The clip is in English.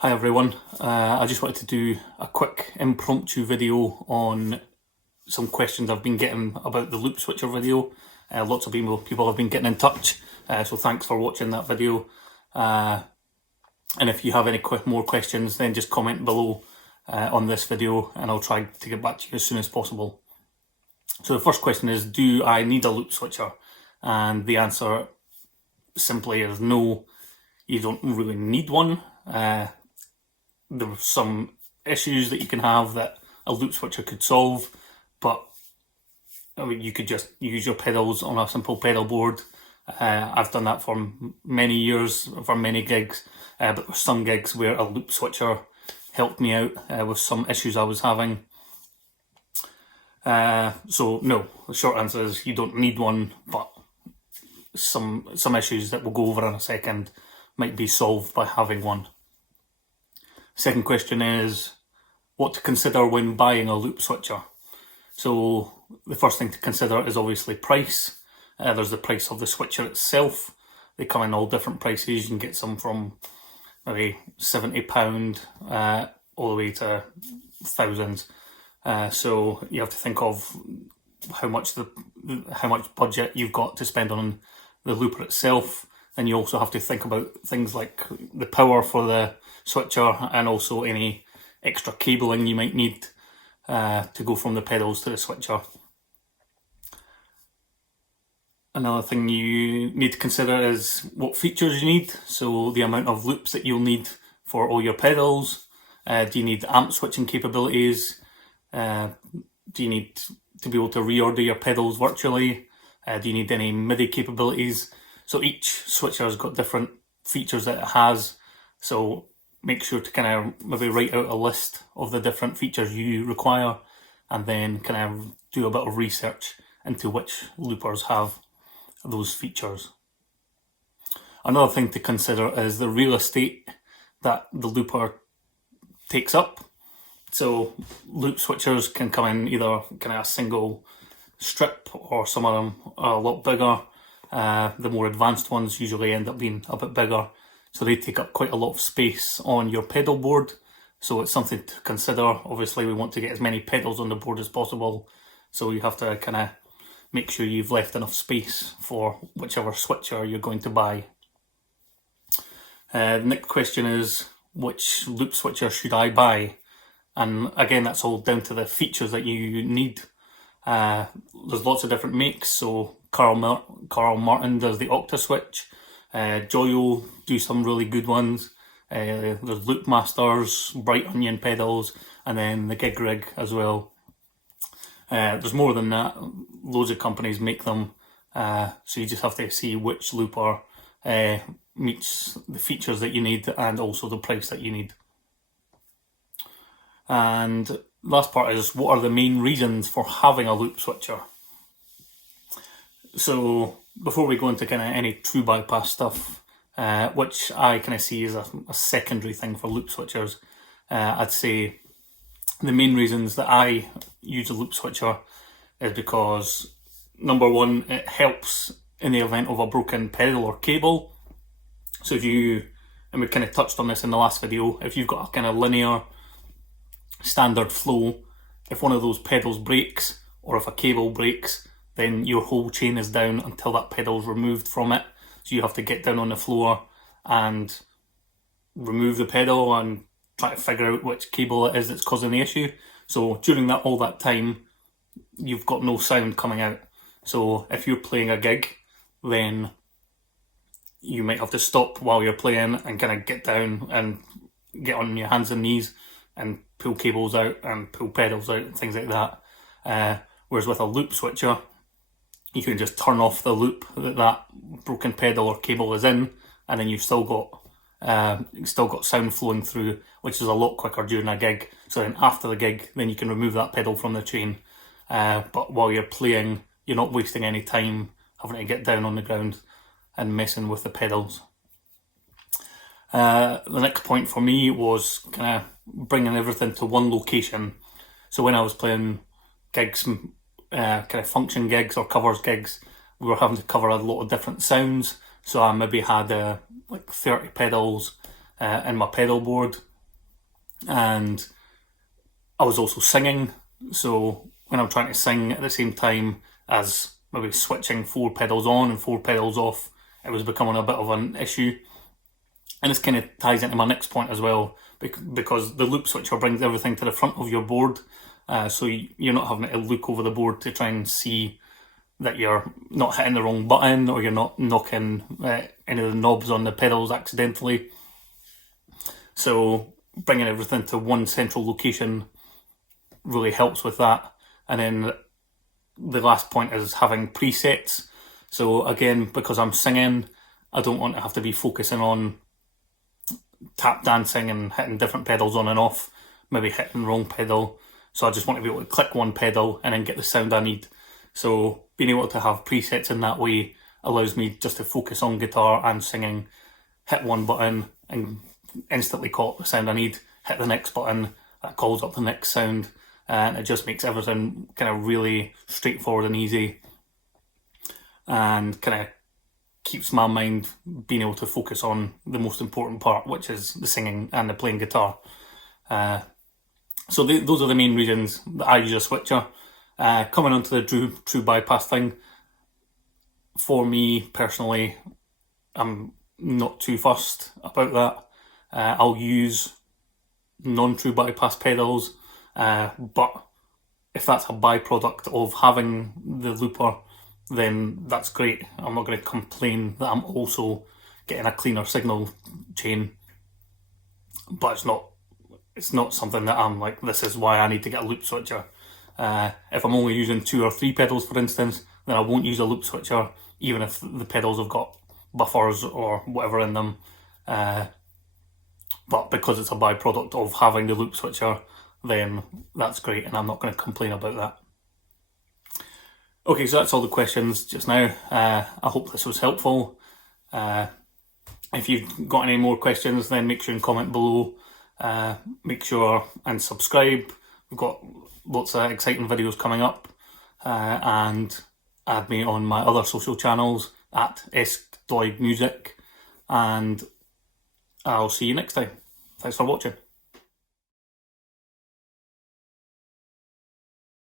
Hi everyone, I just wanted to do a quick impromptu video on some questions I've been getting about the loop switcher video. Lots of people have been getting in touch, so thanks for watching that video. And if you have any more questions, then just comment below on this video and I'll try to get back to you as soon as possible. So the first question is, do I need a loop switcher? And the answer simply is no, you don't really need one. There are some issues that you can have that a loop switcher could solve, but I mean, you could just use your pedals on a simple pedal board. I've done that for many years, for many gigs, but there were some gigs where a loop switcher helped me out with some issues I was having. So no, the short answer is you don't need one, but some issues that we'll go over in a second might be solved by having one. Second question is what to consider when buying a loop switcher. So the first thing to consider is obviously price. There's the price of the switcher itself. They come in all different prices. You can get some from maybe £70 all the way to thousands. So you have to think of how much budget you've got to spend on the looper itself. And you also have to think about things like the power for the switcher and also any extra cabling you might need to go from the pedals to the switcher. Another thing you need to consider is what features you need. So the amount of loops that you'll need for all your pedals. Do you need amp switching capabilities? Do you need to be able to reorder your pedals virtually? Do you need any MIDI capabilities? So each switcher has got different features that it has. So make sure to kind of maybe write out a list of the different features you require and then kind of do a bit of research into which loopers have those features. Another thing to consider is the real estate that the looper takes up. So loop switchers can come in either kind of a single strip or some of them are a lot bigger. The more advanced ones usually end up being a bit bigger, so they take up quite a lot of space on your pedal board, so it's something to consider. Obviously we want to get as many pedals on the board as possible, so you have to kind of make sure you've left enough space for whichever switcher you're going to buy. The next question is, which loop switcher should I buy? And again, that's all down to the features that you need. There's lots of different makes, so Carl Martin does the Octa switch. Joyo do some really good ones. There's Loop Masters, Bright Onion pedals, and then the Gig Rig as well. There's more than that. Loads of companies make them, so you just have to see which looper meets the features that you need and also the price that you need. And last part is, what are the main reasons for having a loop switcher? So before we go into kind of any true bypass stuff, which I kind of see as a secondary thing for loop switchers, I'd say the main reasons that I use a loop switcher is because, number one, it helps in the event of a broken pedal or cable. So if you, and we kind of touched on this in the last video, if you've got a kind of linear standard flow, if one of those pedals breaks or if a cable breaks, then your whole chain is down until that pedal's removed from it. So you have to get down on the floor and remove the pedal and try to figure out which cable it is that's causing the issue. So during all that time, you've got no sound coming out. So if you're playing a gig, then you might have to stop while you're playing and kind of get down and get on your hands and knees and pull cables out and pull pedals out and things like that. Whereas with a loop switcher, you can just turn off the loop that broken pedal or cable is in, and then you've still got sound flowing through, which is a lot quicker during a gig. So then after the gig, then you can remove that pedal from the chain. But while you're playing, you're not wasting any time having to get down on the ground and messing with the pedals. The next point for me was kind of bringing everything to one location. So when I was playing gigs, kind of function gigs or covers gigs, we were having to cover a lot of different sounds. So I maybe had like 30 pedals in my pedal board, And I was also singing, so when I'm trying to sing at the same time as maybe switching 4 pedals on and 4 pedals off, it was becoming a bit of an issue. And this kind of ties into my next point as well, because the loop switcher brings everything to the front of your board, so you're not having to look over the board to try and see that you're not hitting the wrong button, or you're not knocking any of the knobs on the pedals accidentally. So bringing everything to one central location really helps with that. And then the last point is having presets. So again, because I'm singing, I don't want to have to be focusing on tap dancing and hitting different pedals on and off, maybe hitting the wrong pedal. So I just want to be able to click one pedal and then get the sound I need. So being able to have presets in that way allows me just to focus on guitar and singing, hit one button and instantly call up the sound I need, hit the next button, that calls up the next sound, and it just makes everything kind of really straightforward and easy, and kind of keeps my mind being able to focus on the most important part, which is the singing and the playing guitar. So those are the main reasons that I use a switcher. Coming onto the true bypass thing, for me personally, I'm not too fussed about that. I'll use non-true bypass pedals, but if that's a byproduct of having the looper, then that's great. I'm not going to complain that I'm also getting a cleaner signal chain, but it's not something that I'm like, this is why I need to get a loop switcher. If I'm only using 2 or 3 pedals, for instance, then I won't use a loop switcher, even if the pedals have got buffers or whatever in them. But because it's a byproduct of having the loop switcher, then that's great, and I'm not going to complain about that. Okay, so that's all the questions just now. I hope this was helpful. If you've got any more questions, then make sure and comment below. Make sure and subscribe. We've got lots of exciting videos coming up. And add me on my other social channels at Doig Music. And I'll see you next time. Thanks for watching.